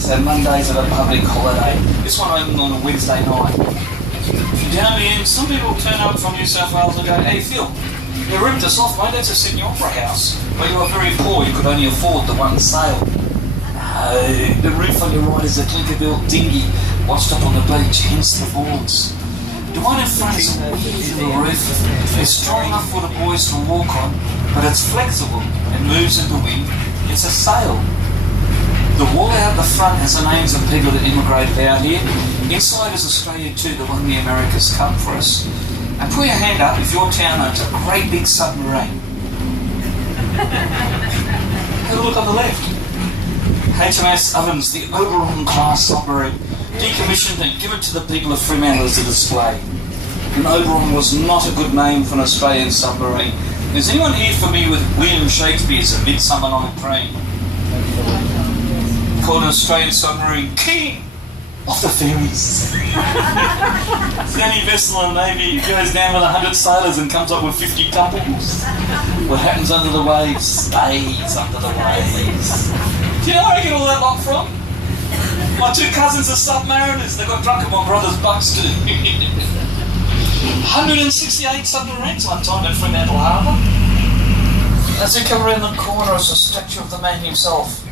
So Mondays are a public holiday. This one opened on a Wednesday night. Down some people turn up from New South Wales and go, hey Phil, you ripped us off, mate, that's a Sydney Opera House. But you were very poor, you could only afford the one sail. No, the roof on your right is a clinker-built dinghy washed up on the beach, hence the boards. The one in front is a weird roof. It's strong enough for the boys to walk on, but it's flexible and moves in the wind. It's a sail. The wall out the front has the names of people that immigrated out here. Inside is Australia too, the one the Americas come for us. And put your hand up if your town owns a great big submarine. Have a look on the left. HMS Ovens, the Oberon class submarine, decommissioned and given to the people of Fremantle as a display. An Oberon was not a good name for an Australian submarine. Is anyone here familiar with William Shakespeare's A Midsummer Night's Dream? Called an Australian submarine King of the Fairies. It's the only vessel in the Navy goes down with 100 sailors and comes up with 50 couples. What happens under the waves stays under the waves. Do you know where I get all that lot from? My two cousins are submariners. They got drunk at my brother's Buxton. 168 submarines one time at Fremantle Harbour. As we come around the corner is a statue of the man himself.